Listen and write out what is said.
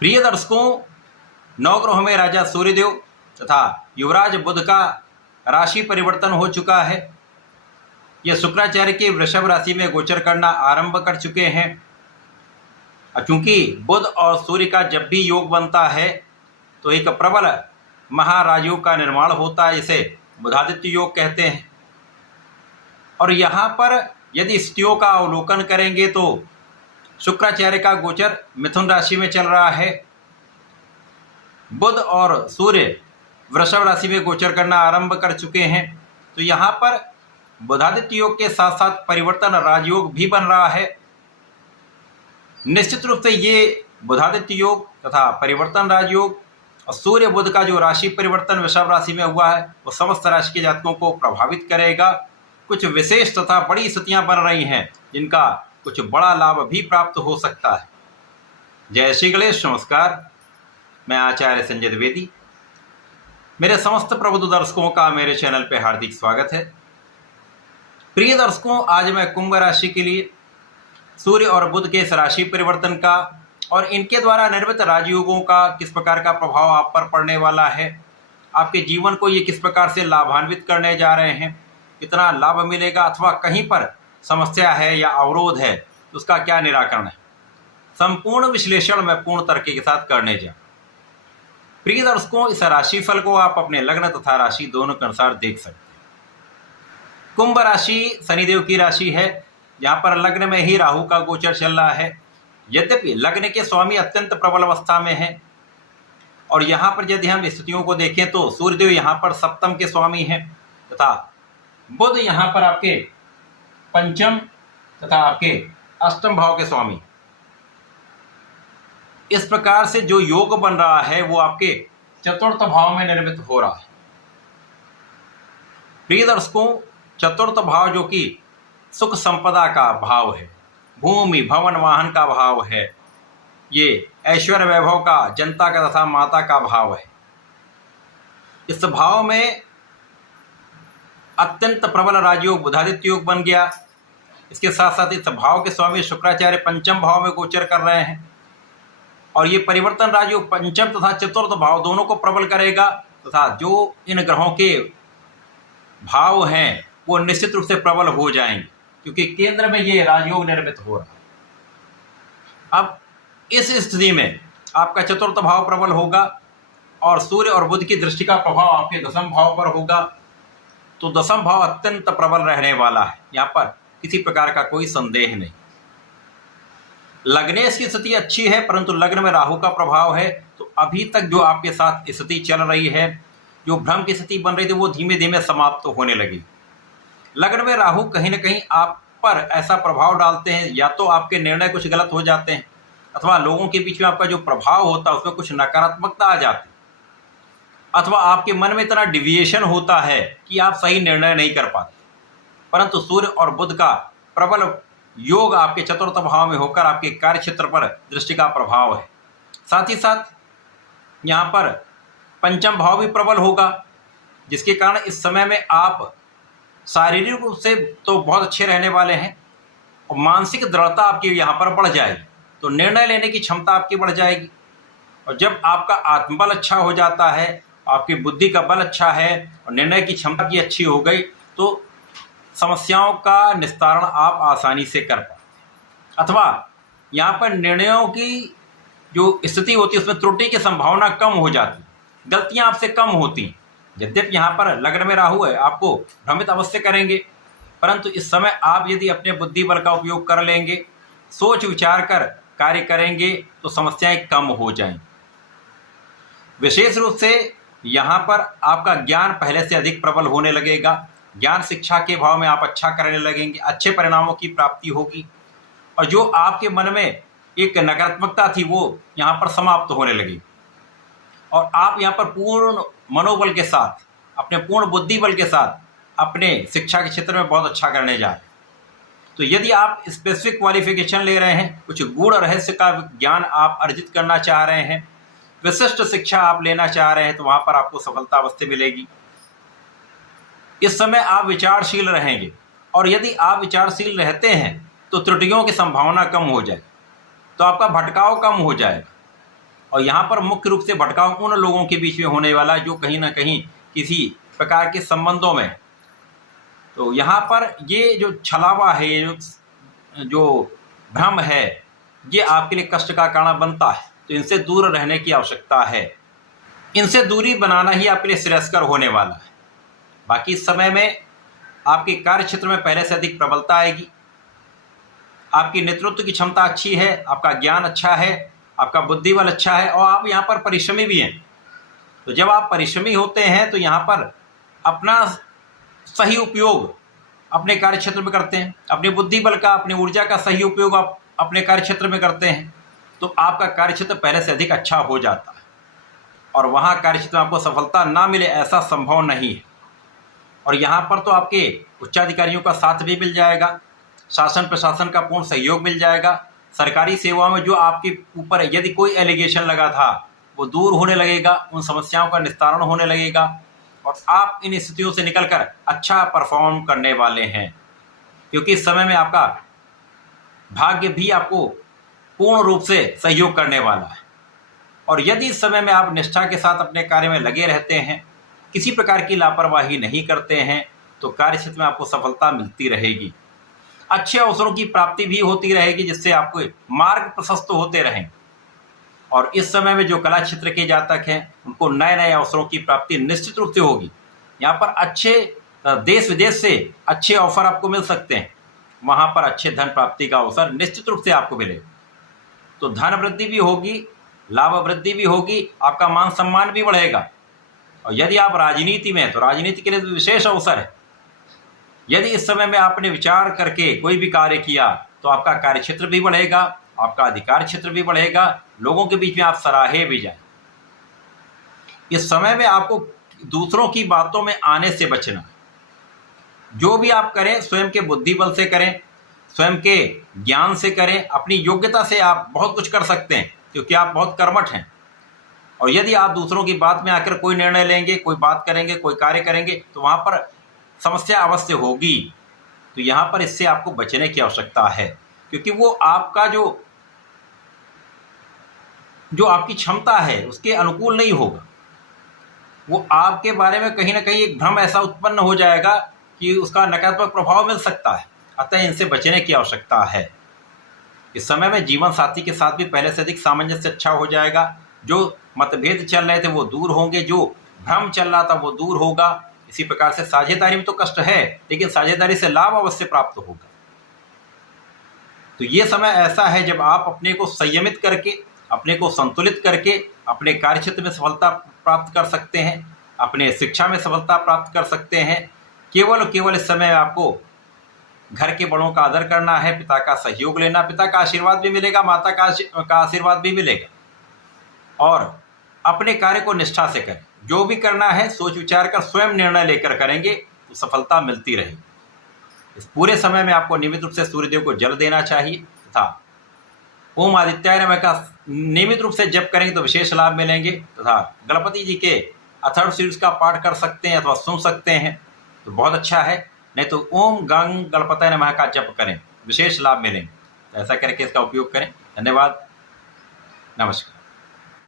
प्रिय दर्शकों, नवग्रहों में राजा सूर्यदेव तथा युवराज बुध का राशि परिवर्तन हो चुका है। यह शुक्राचार्य के वृषभ राशि में गोचर करना आरंभ कर चुके हैं। क्योंकि बुध और सूर्य का जब भी योग बनता है तो एक प्रबल महाराजयोग का निर्माण होता है, जिसे बुधादित्य योग कहते हैं। और यहाँ पर यदि स्थितियों का अवलोकन करेंगे तो शुक्राचार्य का गोचर मिथुन राशि में चल रहा है। बुध और सूर्य वृषभ राशि में गोचर करना आरंभ कर चुके हैं। तो यहाँ पर बुधादित्य योग के साथ साथ परिवर्तन राजयोग भी बन रहा है। निश्चित रूप से ये बुधादित्य योग तथा परिवर्तन राजयोग और सूर्य बुध का जो राशि परिवर्तन वृषभ राशि में हुआ है वो समस्त राशि के जातकों को प्रभावित करेगा। कुछ विशेष तथा बड़ी स्थितियां बन रही हैं जिनका कुछ बड़ा लाभ भी प्राप्त हो सकता है। जय श्री गणेश। नमस्कार, मैं आचार्य संजय द्विवेदी। मेरे समस्त प्रबुद्ध दर्शकों का मेरे चैनल पे हार्दिक स्वागत है। प्रिय दर्शकों, आज मैं कुंभ राशि के लिए सूर्य और बुध के इस राशि परिवर्तन का और इनके द्वारा निर्मित राजयोगों का किस प्रकार का प्रभाव आप पर पड़ने वाला है, आपके जीवन को ये किस प्रकार से लाभान्वित करने जा रहे हैं, कितना लाभ मिलेगा अथवा कहीं पर समस्या है या अवरोध है तो उसका क्या निराकरण है, संपूर्ण विश्लेषण मैं पूर्ण तर्क के साथ करने जा। प्रिय दर्शकों, इस राशिफल को आप अपने लग्न तथा राशि दोनों के अनुसार देख सकते हैं। कुंभ राशि शनिदेव की राशि है, यहाँ पर लग्न में ही राहु का गोचर चल रहा है। यद्यपि लग्न के स्वामी अत्यंत प्रबल अवस्था में है और यहाँ पर यदि हम स्थितियों को देखें तो सूर्यदेव यहाँ पर सप्तम के स्वामी हैं तथा बुध यहाँ पर आपके पंचम तथा आपके अष्टम भाव के स्वामी। इस प्रकार से जो योग बन रहा है वो आपके चतुर्थ भाव में निर्मित हो रहा है। प्रिय दर्शकों, चतुर्थ भाव जो कि सुख संपदा का भाव है, भूमि भवन वाहन का भाव है, ये ऐश्वर्य वैभव का, जनता का तथा माता का भाव है। इस भाव में अत्यंत प्रबल राजयोग बुधादित्य योग बन गया। इसके साथ साथ इस भाव के स्वामी शुक्राचार्य पंचम भाव में गोचर कर रहे हैं और ये परिवर्तन राजयोग पंचम तथा चतुर्थ भाव दोनों को प्रबल करेगा तथा जो इन ग्रहों के भाव हैं वो निश्चित रूप से प्रबल हो जाएंगे क्योंकि केंद्र में ये राजयोग निर्मित हो रहा है। अब इस स्थिति में आपका चतुर्थ भाव प्रबल होगा और सूर्य और बुध की दृष्टि का प्रभाव आपके दसम भाव पर होगा। तो दसम भाव अत्यंत प्रबल रहने वाला है, यहाँ पर किसी प्रकार का कोई संदेह नहीं। लग्नेश की स्थिति अच्छी है परंतु लग्न में राहु का प्रभाव है। तो अभी तक जो आपके साथ स्थिति चल रही है, जो भ्रम की स्थिति बन रही थी, वो धीमे धीमे समाप्त होने लगी। लग्न में राहु कहीं ना कहीं आप पर ऐसा प्रभाव डालते हैं, या तो आपके निर्णय कुछ गलत हो जाते हैं अथवा लोगों के बीच में आपका जो प्रभाव होता है उसमें कुछ नकारात्मकता आ जाती है, अथवा आपके मन में इतना डिविएशन होता है कि आप सही निर्णय नहीं कर पाते। परंतु सूर्य और बुध का प्रबल योग आपके चतुर्थ भाव में होकर आपके कार्य क्षेत्र पर दृष्टि का प्रभाव है। साथ ही साथ यहाँ पर पंचम भाव भी प्रबल होगा, जिसके कारण इस समय में आप शारीरिक रूप से तो बहुत अच्छे रहने वाले हैं और मानसिक दृढ़ता आपकी यहाँ पर बढ़ जाएगी। तो निर्णय लेने की क्षमता आपकी बढ़ जाएगी और जब आपका आत्मबल अच्छा हो जाता है, आपकी बुद्धि का बल अच्छा है और निर्णय की क्षमता की अच्छी हो गई तो समस्याओं का निस्तारण आप आसानी से कर पाते हैं। अथवा यहाँ पर निर्णयों की जो स्थिति होती है उसमें त्रुटि की संभावना कम हो जाती, गलतियाँ आपसे कम होती हैं। यद्यपि यहाँ पर लग्न में राहु है, आपको भ्रमित अवश्य करेंगे, परंतु इस समय आप यदि अपने बुद्धि बल का उपयोग कर लेंगे, सोच विचार कर कार्य करेंगे तो समस्याएं कम हो जाएंगी। विशेष रूप से यहाँ पर आपका ज्ञान पहले से अधिक प्रबल होने लगेगा। ज्ञान शिक्षा के भाव में आप अच्छा करने लगेंगे, अच्छे परिणामों की प्राप्ति होगी और जो आपके मन में एक नकारात्मकता थी वो यहाँ पर समाप्त होने लगी और आप यहाँ पर पूर्ण मनोबल के साथ, अपने पूर्ण बुद्धि बल के साथ अपने शिक्षा के क्षेत्र में बहुत अच्छा करने जा रहे हैं। तो यदि आप स्पेसिफिक क्वालिफिकेशन ले रहे हैं, कुछ गूढ़ रहस्य का ज्ञान आप अर्जित करना चाह रहे हैं, विशिष्ट शिक्षा आप लेना चाह रहे हैं, तो वहाँ पर आपको सफलता अवश्य मिलेगी। इस समय आप विचारशील रहेंगे और यदि आप विचारशील रहते हैं तो त्रुटियों की संभावना कम हो जाए, तो आपका भटकाव कम हो जाएगा। और यहाँ पर मुख्य रूप से भटकाव उन लोगों के बीच में होने वाला है जो कहीं ना कहीं किसी प्रकार के संबंधों में। तो यहाँ पर ये जो छलावा है, ये जो भ्रम है, ये आपके लिए कष्ट का कारण बनता है। तो इनसे दूर रहने की आवश्यकता है। इनसे दूरी बनाना ही आपके लिए श्रेयस्कर होने वाला है। बाकी इस समय में आपके कार्य क्षेत्र में पहले से अधिक प्रबलता आएगी। आपकी नेतृत्व की क्षमता अच्छी है, आपका ज्ञान अच्छा है, आपका बुद्धि बल अच्छा है और आप यहाँ पर परिश्रमी भी हैं। तो जब आप परिश्रमी होते हैं तो यहाँ पर अपना सही उपयोग अपने कार्य क्षेत्र में करते हैं, अपनी बुद्धि बल का, अपनी ऊर्जा का सही उपयोग आप अपने कार्य क्षेत्र में करते हैं, तो आपका कार्य क्षेत्र पहले से अधिक अच्छा हो जाता है और वहाँ कार्य क्षेत्र में आपको सफलता ना मिले ऐसा संभव नहीं है। और यहाँ पर तो आपके उच्चाधिकारियों का साथ भी मिल जाएगा, शासन प्रशासन का पूर्ण सहयोग मिल जाएगा। सरकारी सेवाओं में जो आपके ऊपर यदि कोई एलिगेशन लगा था वो दूर होने लगेगा, उन समस्याओं का निस्तारण होने लगेगा और आप इन स्थितियों से निकलकर अच्छा परफॉर्म करने वाले हैं, क्योंकि इस समय में आपका भाग्य भी आपको पूर्ण रूप से सहयोग करने वाला है। और यदि इस समय में आप निष्ठा के साथ अपने कार्य में लगे रहते हैं, किसी प्रकार की लापरवाही नहीं करते हैं, तो कार्य क्षेत्र में आपको सफलता मिलती रहेगी। अच्छे अवसरों की प्राप्ति भी होती रहेगी, जिससे आपको मार्ग प्रशस्त होते रहें। और इस समय में जो कला क्षेत्र के जातक हैं उनको नए नए अवसरों की प्राप्ति निश्चित रूप से होगी। यहाँ पर अच्छे देश विदेश से अच्छे ऑफर आपको मिल सकते हैं, वहाँ पर अच्छे धन प्राप्ति का अवसर निश्चित रूप से आपको मिलेगा। तो धन वृद्धि भी होगी, लाभ वृद्धि भी होगी, आपका मान सम्मान भी बढ़ेगा। और यदि आप राजनीति में हैं तो राजनीति के लिए तो विशेष अवसर है। यदि इस समय में आपने विचार करके कोई भी कार्य किया तो आपका कार्य क्षेत्र भी बढ़ेगा, आपका अधिकार क्षेत्र भी बढ़ेगा, लोगों के बीच में आप सराहे भी जाएं। इस समय में आपको दूसरों की बातों में आने से बचना। जो भी आप करें स्वयं के बुद्धि बल से करें, स्वयं के ज्ञान से करें, अपनी योग्यता से आप बहुत कुछ कर सकते हैं, क्योंकि आप बहुत कर्मठ हैं। और यदि आप दूसरों की बात में आकर कोई निर्णय लेंगे, कोई बात करेंगे, कोई कार्य करेंगे, तो वहाँ पर समस्या अवश्य होगी। तो यहाँ पर इससे आपको बचने की आवश्यकता है, क्योंकि वो आपका जो आपकी क्षमता है उसके अनुकूल नहीं होगा। वो आपके बारे में कहीं ना कहीं एक भ्रम ऐसा उत्पन्न हो जाएगा कि उसका नकारात्मक प्रभाव मिल सकता है। अतः इनसे बचने की आवश्यकता है। इस समय में जीवन साथी के साथ भी पहले से अधिक सामंजस्य अच्छा हो जाएगा। जो मतभेद चल रहे थे वो दूर होंगे, जो भ्रम चल रहा था वो दूर होगा। इसी प्रकार से साझेदारी में तो कष्ट है, लेकिन साझेदारी से लाभ अवश्य प्राप्त होगा। तो ये समय ऐसा है जब आप अपने को संयमित करके, अपने को संतुलित करके अपने कार्य क्षेत्र में सफलता प्राप्त कर सकते हैं, अपने शिक्षा में सफलता प्राप्त कर सकते हैं। केवल इस समय आपको घर के बड़ों का आदर करना है, पिता का सहयोग लेना, पिता का आशीर्वाद भी मिलेगा, माता का आशीर्वाद भी मिलेगा। और अपने कार्य को निष्ठा से करें। जो भी करना है सोच विचार कर स्वयं निर्णय लेकर करेंगे तो सफलता मिलती रहेगी। इस पूरे समय में आपको नियमित रूप से सूर्यदेव को जल देना चाहिए तथा ओम आदित्याय नमः का नियमित रूप से जप करेंगे तो विशेष लाभ मिलेंगे। तथा गणपति जी के अथर्व शीर्ष का पाठ कर सकते हैं अथवा सुन सकते हैं तो बहुत अच्छा है। नहीं तो ओम गंग गणपतये नमः का जप करें, विशेष लाभ मिलेंगे। तो ऐसा करके इसका उपयोग करें। धन्यवाद, नमस्कार।